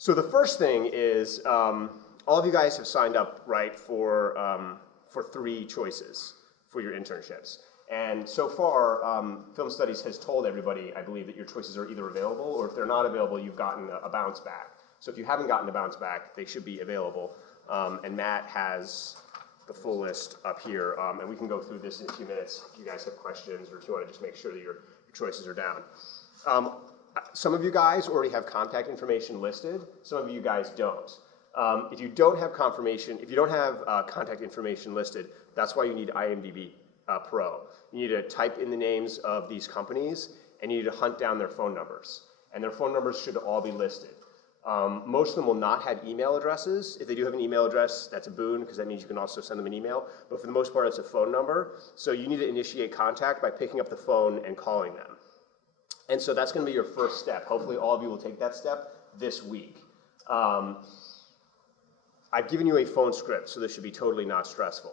So the first thing is, all of you guys have signed up, right, for 3 choices for your internships. And so far, Film Studies has told everybody, I believe, that your choices are either available, or if they're not available, you've gotten a bounce back. So if you haven't gotten a bounce back, they should be available. And Matt has the full list up here, and we can go through this in a few minutes if you guys have questions or if you want to just make sure that your choices are down. Some of you guys already have contact information listed. Some of you guys don't. If you don't have contact information listed, that's why you need IMDb Pro. You need to type in the names of these companies, and you need to hunt down their phone numbers. And their phone numbers should all be listed. Most of them will not have email addresses. If they do have an email address, that's a boon, because that means you can also send them an email. But for the most part, it's a phone number. So you need to initiate contact by picking up the phone and calling them. And so that's going to be your first step. Hopefully all of you will take that step this week. I've given you a phone script, so this should be totally not stressful.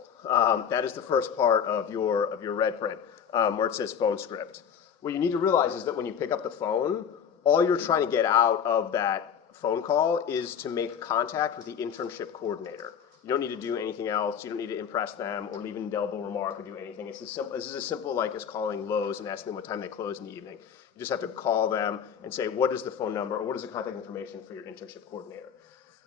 That is the first part of your red print, where it says phone script. What you need to realize is that when you pick up the phone, all you're trying to get out of that phone call is to make contact with the internship coordinator. You don't need to do anything else. You don't need to impress them or leave an indelible remark or do anything. It's this is as simple like as calling Lowe's and asking them what time they close in the evening. You just have to call them and say, what is the phone number or what is the contact information for your internship coordinator?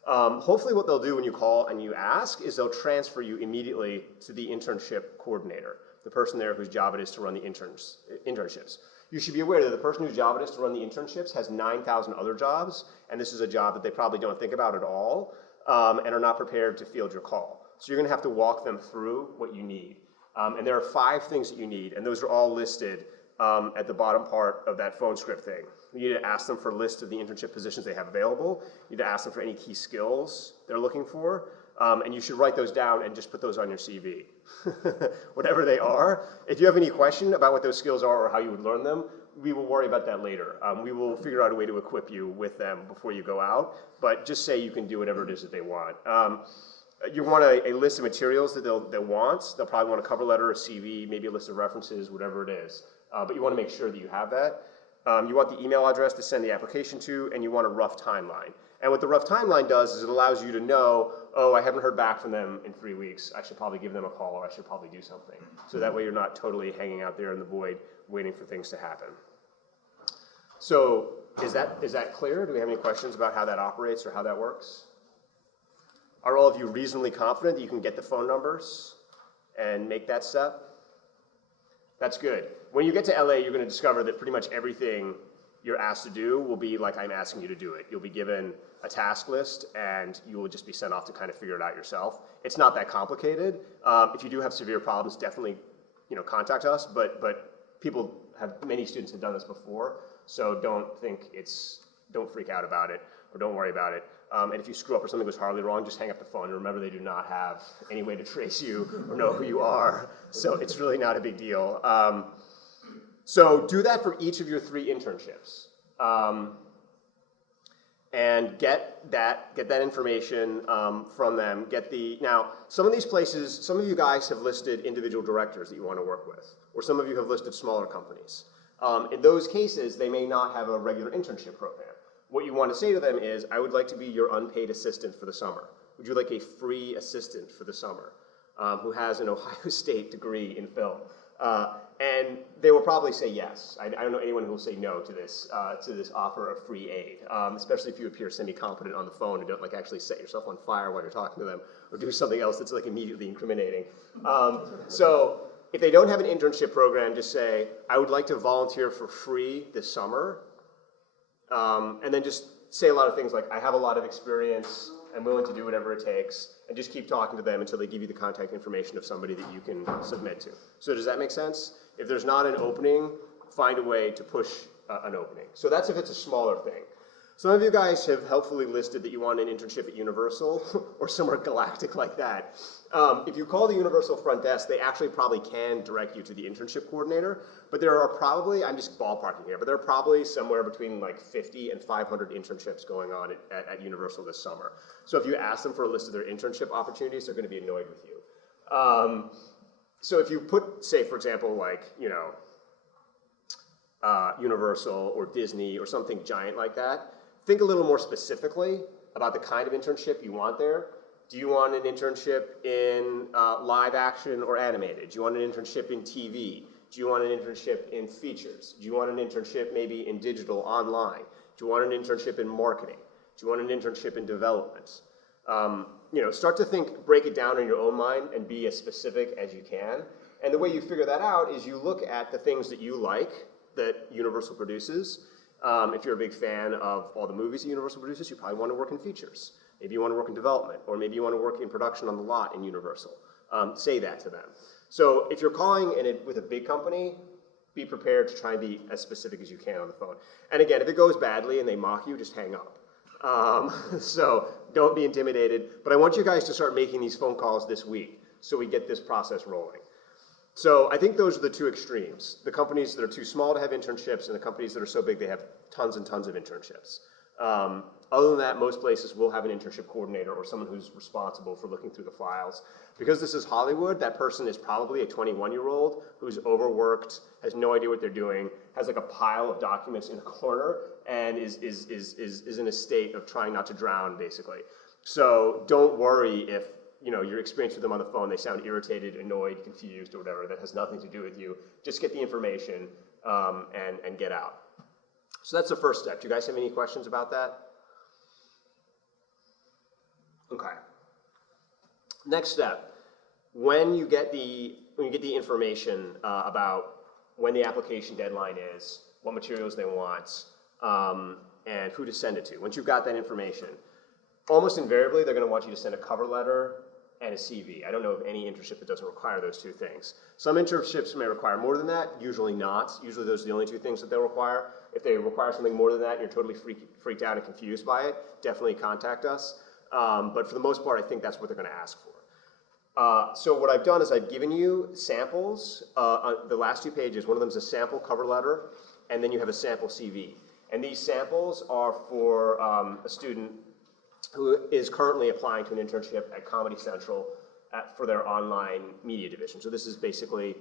Hopefully what they'll do when you call and you ask is they'll transfer you immediately to the internship coordinator, the person there whose job it is to run the internships. You should be aware that the person whose job it is to run the internships has 9,000 other jobs, and this is a job that they probably don't think about at all, and are not prepared to field your call. So you're going to have to walk them through what you need. And there are 5 things that you need, and those are all listed at the bottom part of that phone script thing. You need to ask them for a list of the internship positions they have available. You need to ask them for any key skills they're looking for. And you should write those down and just put those on your CV. Whatever they are. If you have any question about what those skills are or how you would learn them, we will worry about that later. We will figure out a way to equip you with them before you go out. But just say you can do whatever it is that they want. You want a list of materials that they'll want. They'll probably want a cover letter, a CV, maybe a list of references, whatever it is. But you want to make sure that you have that. You want the email address to send the application to, and you want a rough timeline. And what the rough timeline does is it allows you to know, oh, I haven't heard back from them in 3 weeks. I should probably give them a call, or I should probably do something. So that way you're not totally hanging out there in the void waiting for things to happen. So is that clear? Do we have any questions about how that operates or how that works? Are all of you reasonably confident that you can get the phone numbers and make that step? That's good. When you get to LA, you're going to discover that pretty much everything you're asked to do will be like I'm asking you to do it. You'll be given a task list, and you will just be sent off to kind of figure it out yourself. It's not that complicated. If you do have severe problems, definitely contact us. But many students have done this before, so don't freak out about it or don't worry about it. And if you screw up or something goes horribly wrong, just hang up the phone. And remember, they do not have any way to trace you or know who you are. So it's really not a big deal. So do that for each of your 3 internships. And get that information from them. Now, some of these places, some of you guys have listed individual directors that you want to work with. Or some of you have listed smaller companies. In those cases, they may not have a regular internship program. What you want to say to them is, I would like to be your unpaid assistant for the summer. Would you like a free assistant for the summer who has an Ohio State degree in film? And they will probably say yes. I don't know anyone who will say no to this offer of free aid, especially if you appear semi-competent on the phone and don't actually set yourself on fire while you're talking to them or do something else that's immediately incriminating. So if they don't have an internship program, just say, I would like to volunteer for free this summer. And then just say a lot of things like, I have a lot of experience, I'm willing to do whatever it takes, and just keep talking to them until they give you the contact information of somebody that you can submit to. So does that make sense? If there's not an opening, find a way to push an opening. So that's if it's a smaller thing. Some of you guys have helpfully listed that you want an internship at Universal or somewhere galactic like that. If you call the Universal front desk, they actually probably can direct you to the internship coordinator, but there are probably, I'm just ballparking here, but there are probably somewhere between 50 and 500 internships going on at Universal this summer. So if you ask them for a list of their internship opportunities, they're going to be annoyed with you. So if you put, say, for example, Universal or Disney or something giant like that, think a little more specifically about the kind of internship you want there. Do you want an internship in live action or animated? Do you want an internship in TV? Do you want an internship in features? Do you want an internship maybe in digital online? Do you want an internship in marketing? Do you want an internship in development? Start to break it down in your own mind and be as specific as you can. And the way you figure that out is you look at the things that you like that Universal produces. If you're a big fan of all the movies that Universal produces, you probably want to work in features. Maybe you want to work in development, or maybe you want to work in production on the lot in Universal. Say that to them. So if you're calling with a big company, be prepared to try and be as specific as you can on the phone. And again, if it goes badly and they mock you, just hang up. So don't be intimidated. But I want you guys to start making these phone calls this week so we get this process rolling. So I think those are the two extremes. The companies that are too small to have internships and the companies that are so big they have tons and tons of internships. Other than that, most places will have an internship coordinator or someone who's responsible for looking through the files. Because this is Hollywood, that person is probably a 21-year-old who's overworked, has no idea what they're doing, has like a pile of documents in a corner, and is in a state of trying not to drown, basically. So don't worry if your experience with them on the phone, they sound irritated, annoyed, confused, or whatever. That has nothing to do with you. Just get the information and get out. So that's the first step. Do you guys have any questions about that? Okay. Next step. When you get the information about when the application deadline is, what materials they want, and who to send it to. Once you've got that information, almost invariably they're going to want you to send a cover letter and a CV. I don't know of any internship that doesn't require those two things. Some internships may require more than that, usually not. Usually those are the only two things that they'll require. If they require something more than that and you're totally freaked out and confused by it, definitely contact us. But for the most part, I think that's what they're going to ask for. So what I've done is I've given you samples on the last 2 pages. One of them is a sample cover letter, and then you have a sample CV. And these samples are for a student who is currently applying to an internship at Comedy Central for their online media division. So this is basically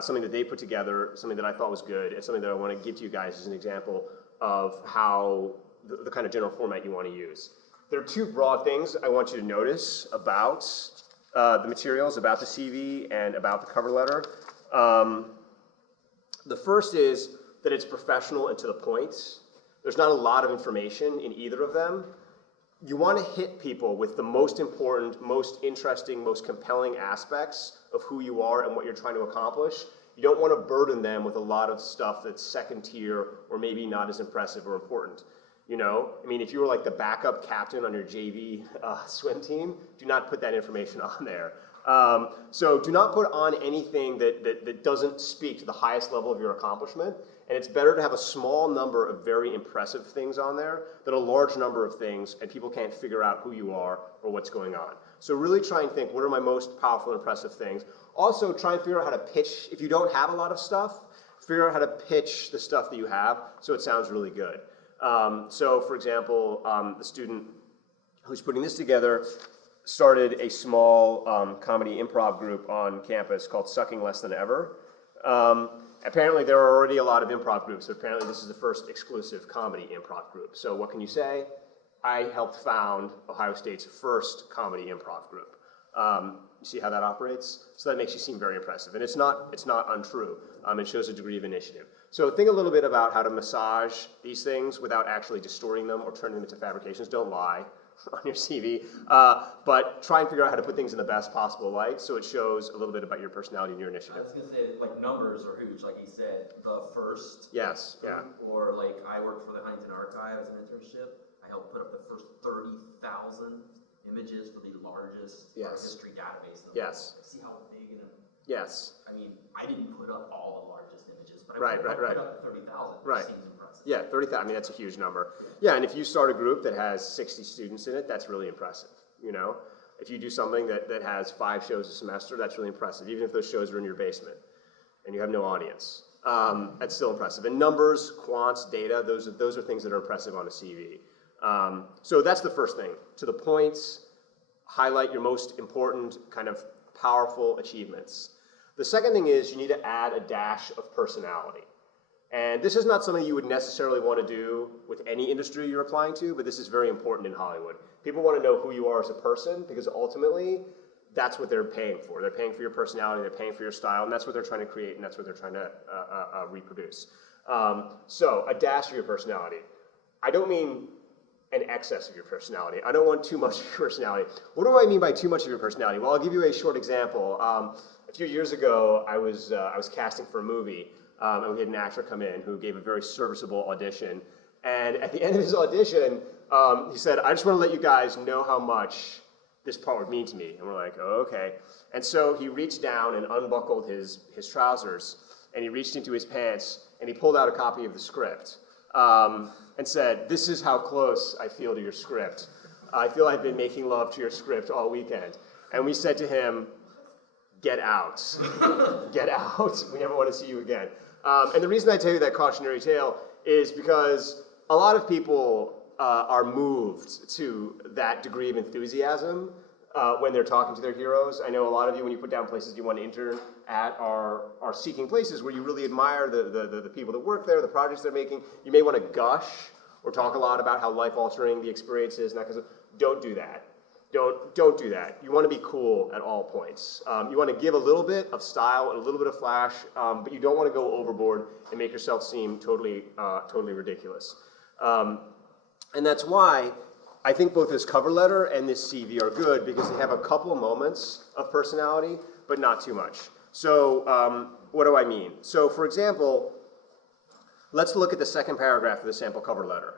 something that they put together, something that I thought was good, and something that I want to give to you guys as an example of how the kind of general format you want to use. There are 2 broad things I want you to notice about the materials, about the CV, and about the cover letter. The first is that it's professional and to the point. There's not a lot of information in either of them. You want to hit people with the most important, most interesting, most compelling aspects of who you are and what you're trying to accomplish. You don't want to burden them with a lot of stuff that's second tier or maybe not as impressive or important. If you were like the backup captain on your JV swim team, do not put that information on there. So do not put on anything that doesn't speak to the highest level of your accomplishment. And it's better to have a small number of very impressive things on there than a large number of things and people can't figure out who you are or what's going on. So really try and think, what are my most powerful and impressive things? Also try and figure out how to pitch. If you don't have a lot of stuff, figure out how to pitch the stuff that you have so it sounds really good. So for example, the student who's putting this together started a small comedy improv group on campus called Sucking Less Than Ever. Apparently there are already a lot of improv groups, but apparently this is the first exclusive comedy improv group. So what can you say? I helped found Ohio State's first comedy improv group. You see how that operates? So that makes you seem very impressive. And it's not untrue. It shows a degree of initiative. So think a little bit about how to massage these things without actually distorting them or turning them into fabrications. Don't lie on your CV, but try and figure out how to put things in the best possible light so it shows a little bit about your personality and your initiative. I was going to say, like, numbers are huge, like he said, the first. Yes, yeah. Or, like, I worked for the Huntington Archive as an internship. I helped put up the first 30,000 images for the largest art history database in the world. See how big and I didn't put up all the largest images, but I put up 30,000, which seems impressive. Yeah, 30,000, that's a huge number. Yeah, and if you start a group that has 60 students in it, that's really impressive, If you do something that has 5 shows a semester, that's really impressive, even if those shows are in your basement and you have no audience. That's still impressive. And numbers, quants, data, those are things that are impressive on a CV. So that's the first thing. To the points, highlight your most important kind of powerful achievements. The second thing is you need to add a dash of personality. And this is not something you would necessarily want to do with any industry you're applying to, but this is very important in Hollywood. People want to know who you are as a person because ultimately that's what they're paying for. They're paying for your personality, they're paying for your style, and that's what they're trying to create, and that's what they're trying to reproduce. So a dash of your personality. I don't mean an excess of your personality. I don't want too much of your personality. What do I mean by too much of your personality? Well, I'll give you a short example. A few years ago, I was casting for a movie, and we had an actor come in who gave a very serviceable audition. And at the end of his audition, he said, I just want to let you guys know how much this part would mean to me. And we're like, oh, okay. And so he reached down and unbuckled his trousers, and he reached into his pants, and he pulled out a copy of the script, and said, this is how close I feel to your script. I feel I've been making love to your script all weekend. And we said to him, get out. Get out. We never want to see you again. And the reason I tell you that cautionary tale is because a lot of people are moved to that degree of enthusiasm when they're talking to their heroes. I know a lot of you, when you put down places you want to intern at, are seeking places where you really admire the people that work there, the projects they're making. You may want to gush or talk a lot about how life-altering the experience is, and that kind of stuff. Don't do that. Don't do that. You want to be cool at all points. You want to give a little bit of style and a little bit of flash, but you don't want to go overboard and make yourself seem totally ridiculous. And that's why I think both this cover letter and this CV are good, because they have a couple moments of personality, but not too much. So what do I mean? So for example, let's look at the second paragraph of the sample cover letter.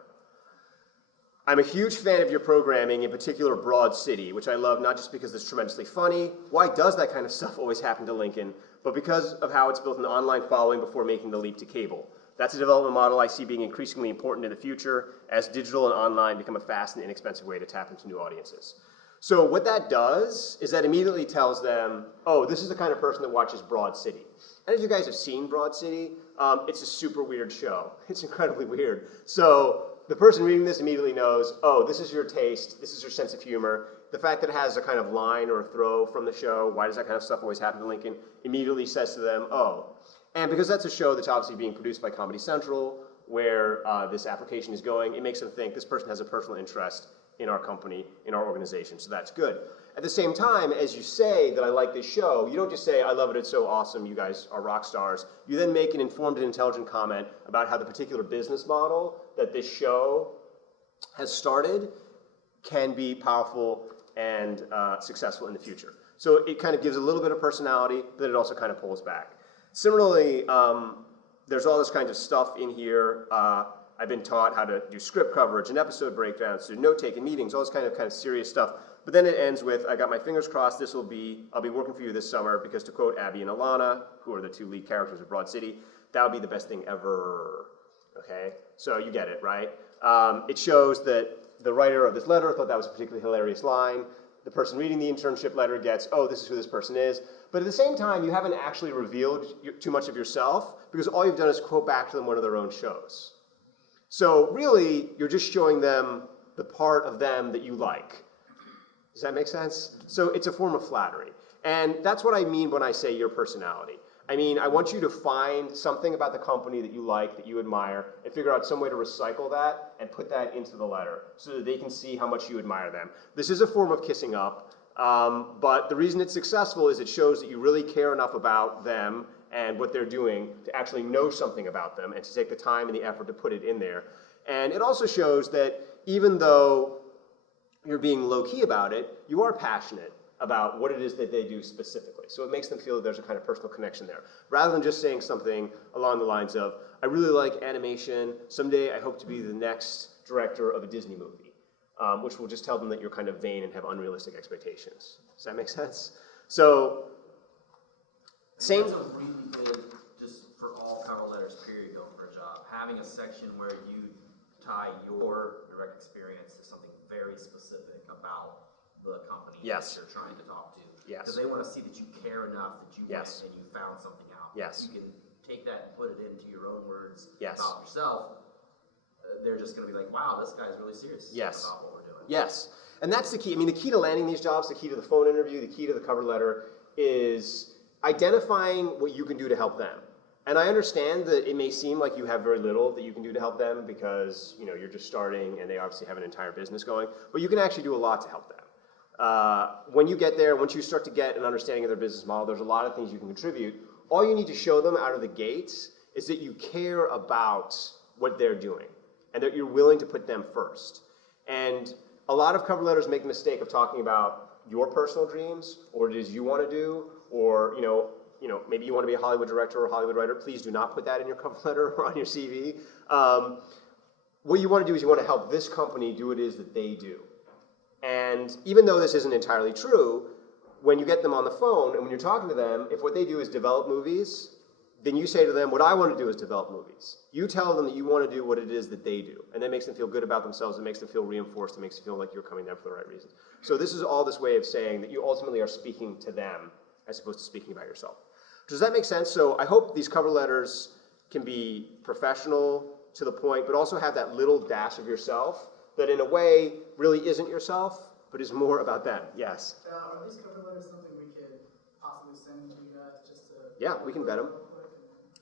I'm a huge fan of your programming, in particular Broad City, which I love not just because it's tremendously funny. Why does that kind of stuff always happen to Lincoln? But because of how it's built an online following before making the leap to cable. That's a development model I see being increasingly important in the future as digital and online become a fast and inexpensive way to tap into new audiences. So what that does is that immediately tells them, oh, this is the kind of person that watches Broad City. And if you guys have seen Broad City, it's a super weird show. It's incredibly weird. So the person reading this immediately knows, oh, this is your taste, this is your sense of humor. The fact that it has a kind of line or a throw from the show, why does that kind of stuff always happen to Lincoln, immediately says to them, oh. And because that's a show that's obviously being produced by Comedy Central, where this application is going, it makes them think this person has a personal interest in our company, in our organization, so that's good. At the same time, as you say that I like this show, you don't just say, I love it, it's so awesome, you guys are rock stars. You then make an informed and intelligent comment about how the particular business model that this show has started can be powerful and successful in the future. So it kind of gives a little bit of personality, but it also kind of pulls back. Similarly, there's all this kind of stuff in here. I've been taught how to do script coverage and episode breakdowns, do note-taking meetings, all this kind of serious stuff. But then it ends with, I got my fingers crossed, I'll be working for you this summer, because to quote Abby and Alana, who are the two lead characters of Broad City, that would be the best thing ever. Okay? So you get it, right? It shows that the writer of this letter thought that was a particularly hilarious line. The person reading the internship letter gets, oh, this is who this person is. But at the same time, you haven't actually revealed too much of yourself, because all you've done is quote back to them one of their own shows. So really, you're just showing them the part of them that you like. Does that make sense? So it's a form of flattery. And that's what I mean when I say your personality. I mean, I want you to find something about the company that you like, that you admire, and figure out some way to recycle that and put that into the letter so that they can see how much you admire them. This is a form of kissing up, but the reason it's successful is it shows that you really care enough about them and what they're doing to actually know something about them and to take the time and the effort to put it in there. And it also shows that even though you're being low-key about it, you are passionate about what it is that they do specifically. So it makes them feel that there's a kind of personal connection there. Rather than just saying something along the lines of, I really like animation, someday I hope to be the next director of a Disney movie, which will just tell them that you're kind of vain and have unrealistic expectations. Does that make sense? So, same. That's a really good, just for all cover letters, period, go for a job. Having a section where you tie your direct experience to something very specific about the company yes. that you're trying to talk to. Yes. Because they want to see that you care enough that you yes. went and you found something out. Yes. You can take that and put it into your own words yes. about yourself. They're just going to be like, wow, this guy's really serious yes. about what we're doing. Yes. And that's the key. I mean, the key to landing these jobs, the key to the phone interview, the key to the cover letter is identifying what you can do to help them. And I understand that it may seem like you have very little that you can do to help them because you're just starting and they obviously have an entire business going, but you can actually do a lot to help them. When you get there, once you start to get an understanding of their business model, there's a lot of things you can contribute. All you need to show them out of the gates is that you care about what they're doing and that you're willing to put them first. And a lot of cover letters make the mistake of talking about your personal dreams or what it is you want to do, or maybe you want to be a Hollywood director or a Hollywood writer. Please do not put that in your cover letter or on your CV. What you want to do is you want to help this company do what it is that they do. And even though this isn't entirely true, when you get them on the phone and when you're talking to them, if what they do is develop movies, then you say to them, what I want to do is develop movies. You tell them that you want to do what it is that they do. And that makes them feel good about themselves. It makes them feel reinforced. It makes them feel like you're coming to them for the right reasons. So this is all this way of saying that you ultimately are speaking to them as opposed to speaking about yourself. Does that make sense? So I hope these cover letters can be professional, to the point, but also have that little dash of yourself that in a way really isn't yourself, but is more about them. Yes? Are these cover letters something we could possibly send to you guys just to... Yeah, we can vet them.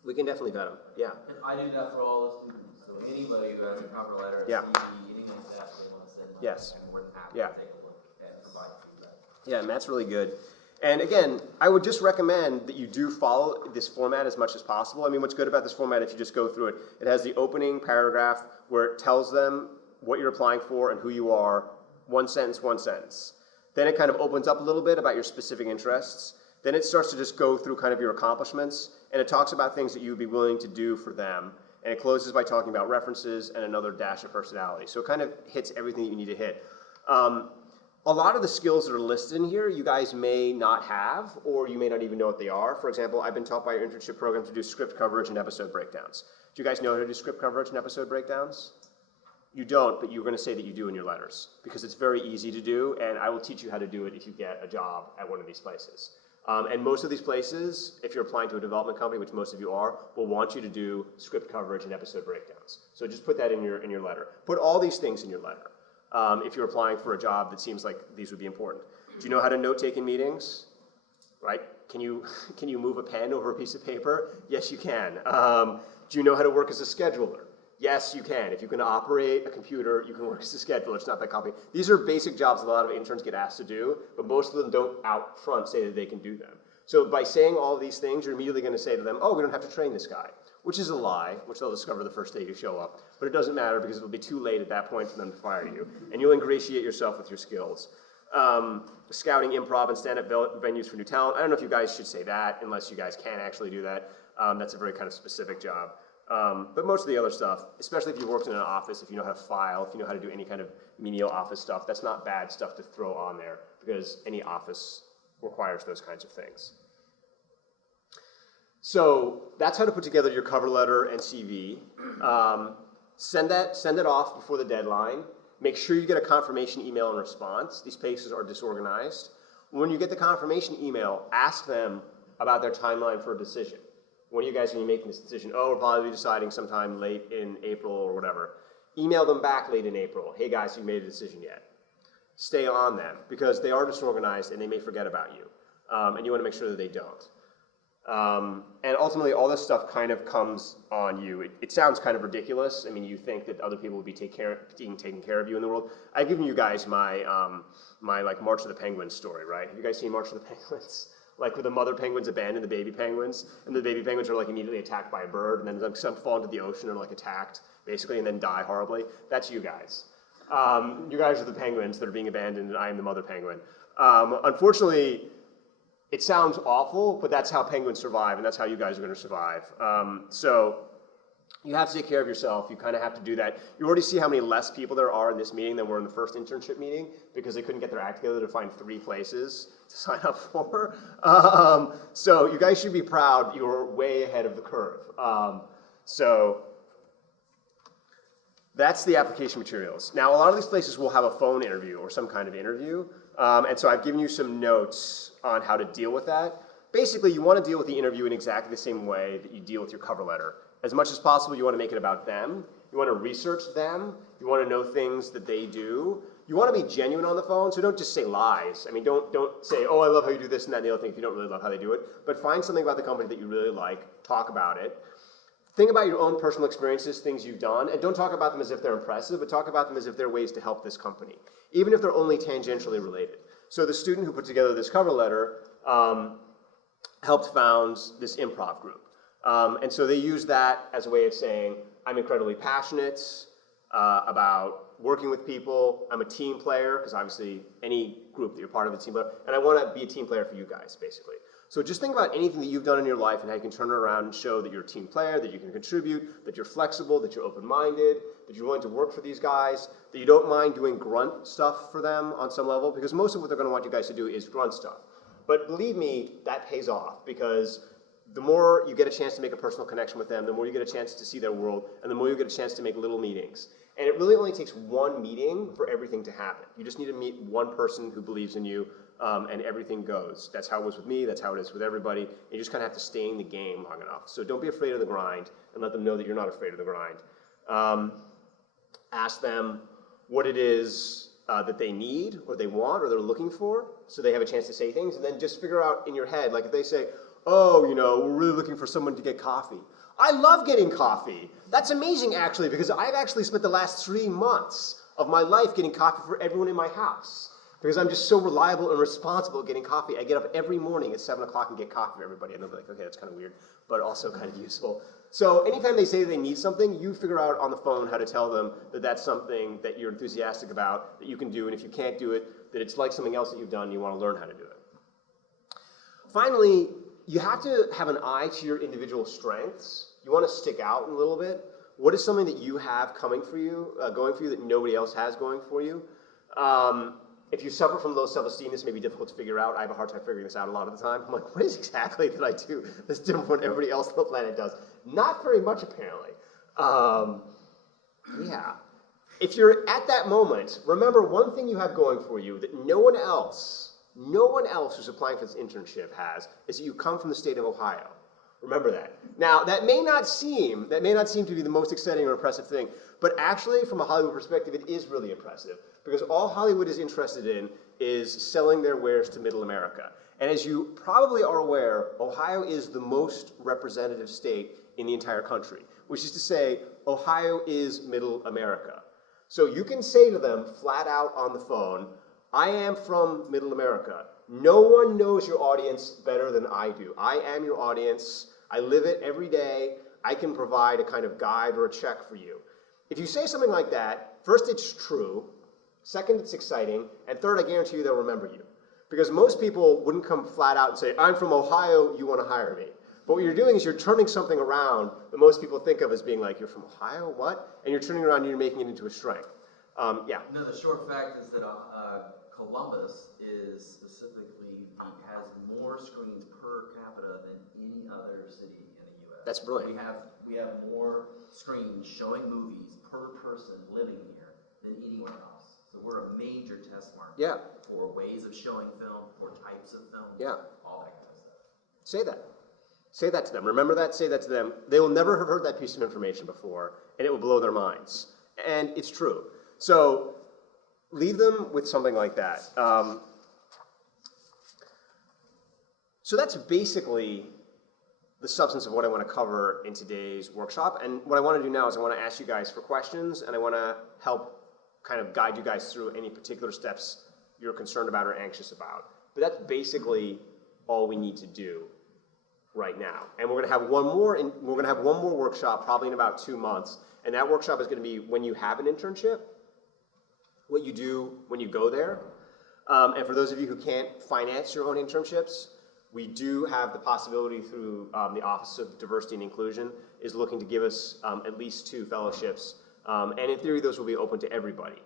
We can definitely vet them, yeah. And I do that for all the students. So anybody who has a cover letter, yeah. CV, anything like that they want to send, yes. I'm more than happy yeah. to take a look and provide feedback. Yeah, and that's really good. And again, I would just recommend that you do follow this format as much as possible. I mean, what's good about this format, if you just go through it, it has the opening paragraph where it tells them what you're applying for and who you are, one sentence, one sentence. Then it kind of opens up a little bit about your specific interests. Then it starts to just go through kind of your accomplishments, and it talks about things that you would be willing to do for them. And it closes by talking about references and another dash of personality. So it kind of hits everything that you need to hit. A lot of the skills that are listed in here, you guys may not have, or you may not even know what they are. For example, I've been taught by your internship program to do script coverage and episode breakdowns. Do you guys know how to do script coverage and episode breakdowns? You don't, but you're going to say that you do in your letters, because it's very easy to do, and I will teach you how to do it if you get a job at one of these places. And most of these places, if you're applying to a development company, which most of you are, will want you to do script coverage and episode breakdowns. So just put that in your letter. Put all these things in your letter. If you're applying for a job that seems like these would be important. Do you know how to note take in meetings? Right? Can you move a pen over a piece of paper? Yes, you can. Do you know how to work as a scheduler? Yes, you can. If you can operate a computer, you can work as a scheduler. It's not that complicated. These are basic jobs that a lot of interns get asked to do, but most of them don't out front say that they can do them. So by saying all of these things, you're immediately going to say to them, oh, we don't have to train this guy, which is a lie, which they'll discover the first day you show up. But it doesn't matter because it'll be too late at that point for them to fire you, and you'll ingratiate yourself with your skills. Scouting improv and stand-up venues for new talent. I don't know if you guys should say that unless you guys can actually do that. That's a very kind of specific job. But most of the other stuff, especially if you've worked in an office, if you know how to file, if you know how to do any kind of menial office stuff, that's not bad stuff to throw on there because any office requires those kinds of things. So that's how to put together your cover letter and CV. Send it off before the deadline. Make sure you get a confirmation email in response. These places are disorganized. When you get the confirmation email, ask them about their timeline for a decision. When are you guys going to be making this decision? Oh, we'll probably be deciding sometime late in April or whatever. Email them back late in April. Hey guys, you made a decision yet? Stay on them because they are disorganized and they may forget about you. And you want to make sure that they don't. And ultimately, all this stuff kind of comes on you. It sounds kind of ridiculous. I mean, you think that other people would be taking care of you in the world. I've given you guys my my like March of the Penguins story, right? Have you guys seen March of the Penguins? Like where the mother penguins abandon the baby penguins, and the baby penguins are like immediately attacked by a bird, and then like, some fall into the ocean and are like attacked, basically, and then die horribly. That's you guys. You guys are the penguins that are being abandoned, and I am the mother penguin. Unfortunately, it sounds awful, but that's how penguins survive, and that's how you guys are going to survive. So you have to take care of yourself. You kind of have to do that. You already see how many less people there are in this meeting than were in the first internship meeting because they couldn't get their act together to find 3 places to sign up for. So you guys should be proud. You're way ahead of the curve. So that's the application materials. Now, a lot of these places will have a phone interview or some kind of interview. And so I've given you some notes on how to deal with that. Basically, you want to deal with the interview in exactly the same way that you deal with your cover letter. As much as possible, you want to make it about them. You want to research them. You want to know things that they do. You want to be genuine on the phone, so don't just say lies. I mean, don't say, oh, I love how you do this and that and the other thing if you don't really love how they do it. But find something about the company that you really like, talk about it. Think about your own personal experiences, things you've done, and don't talk about them as if they're impressive, but talk about them as if they're ways to help this company, even if they're only tangentially related. So the student who put together this cover letter helped found this improv group. And so they use that as a way of saying, I'm incredibly passionate about working with people. I'm a team player, because obviously any group that you're part of is a team player, and I want to be a team player for you guys, basically. So just think about anything that you've done in your life and how you can turn it around and show that you're a team player, that you can contribute, that you're flexible, that you're open-minded, that you're willing to work for these guys, that you don't mind doing grunt stuff for them on some level, because most of what they're going to want you guys to do is grunt stuff. But believe me, that pays off, because the more you get a chance to make a personal connection with them, the more you get a chance to see their world, and the more you get a chance to make little meetings. And it really only takes one meeting for everything to happen. You just need to meet one person who believes in you, and everything goes. That's how it was with me, that's how it is with everybody. You just kind of have to stay in the game long enough. So don't be afraid of the grind, and let them know that you're not afraid of the grind. Ask them what it is that they need, or they want, or they're looking for, so they have a chance to say things, and then just figure out in your head, like if they say, oh, you know, we're really looking for someone to get coffee. I love getting coffee. That's amazing, actually, because I've actually spent the last 3 months of my life getting coffee for everyone in my house. Because I'm just so reliable and responsible at getting coffee. I get up every morning at 7 o'clock and get coffee for everybody. And they'll be like, okay, that's kind of weird, but also kind of useful. So anytime they say they need something, you figure out on the phone how to tell them that that's something that you're enthusiastic about, that you can do, and if you can't do it, that it's like something else that you've done and you want to learn how to do it. Finally, you have to have an eye to your individual strengths. You want to stick out a little bit. What is something that you have coming for you, going for you, that nobody else has going for you? If you suffer from low self-esteem, this may be difficult to figure out. I have a hard time figuring this out a lot of the time. I'm like, what is exactly that I do that's different from what everybody else on the planet does? Not very much, apparently. Yeah. If you're at that moment, remember one thing you have going for you that no one else who's applying for this internship has, is that you come from the state of Ohio. Remember that. Now, that may not seem to be the most exciting or impressive thing, but actually, from a Hollywood perspective, it is really impressive, because all Hollywood is interested in is selling their wares to Middle America. And as you probably are aware, Ohio is the most representative state in the entire country, which is to say, Ohio is Middle America. So you can say to them flat out on the phone, I am from Middle America. No one knows your audience better than I do. I am your audience. I live it every day. I can provide a kind of guide or a check for you. If you say something like that, first, it's true. Second, it's exciting. And third, I guarantee you they'll remember you. Because most people wouldn't come flat out and say, I'm from Ohio, you want to hire me. But what you're doing is you're turning something around that most people think of as being like, you're from Ohio, what? And you're turning around and you're making it into a strength. Yeah. No, the short fact is that Columbus is specifically has more screens per capita than any other city in the U.S. That's brilliant. We have more screens showing movies per person living here than anywhere else. So we're a major test market for ways of showing film, for types of film, all that kind of stuff. Say that. Say that to them. Remember that. Say that to them. They will never have heard that piece of information before, and it will blow their minds. And it's true. So leave them with something like that. So that's basically the substance of what I want to cover in today's workshop. And what I want to do now is I want to ask you guys for questions, and I want to help kind of guide you guys through any particular steps you're concerned about or anxious about. But that's basically all we need to do right now. And we're going to have one more workshop probably in about 2 months. And that workshop is going to be when you have an internship, what you do when you go there. And for those of you who can't finance your own internships, we do have the possibility through the Office of Diversity and Inclusion is looking to give us at least 2 fellowships. And in theory, those will be open to everybody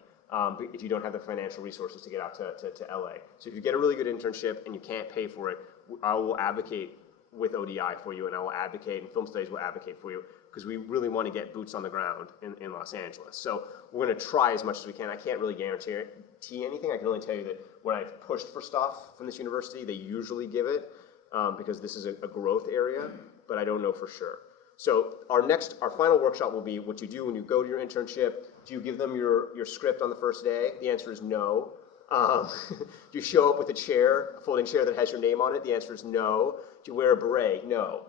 if you don't have the financial resources to get out to LA. So if you get a really good internship and you can't pay for it, I will advocate with ODI for you, and I will advocate, and Film Studies will advocate for you, because we really want to get boots on the ground in Los Angeles. So we're going to try as much as we can. I can't really guarantee anything. I can only tell you that when I've pushed for stuff from this university, they usually give it, because this is a growth area, but I don't know for sure. So our final workshop will be what you do when you go to your internship. Do you give them your script on the first day? The answer is no. Do you show up with a folding chair that has your name on it? The answer is no. Do you wear a beret? No.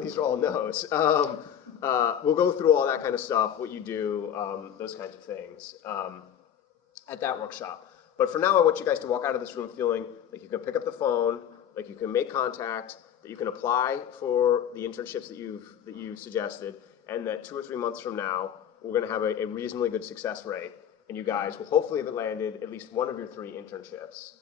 These are all no's. We'll go through all that kind of stuff, what you do, those kinds of things at that workshop. But for now, I want you guys to walk out of this room feeling like you can pick up the phone, like you can make contact, that you can apply for the internships that you've suggested, and that 2 or 3 months from now, we're going to have a reasonably good success rate, and you guys will hopefully have landed at least one of your 3 internships.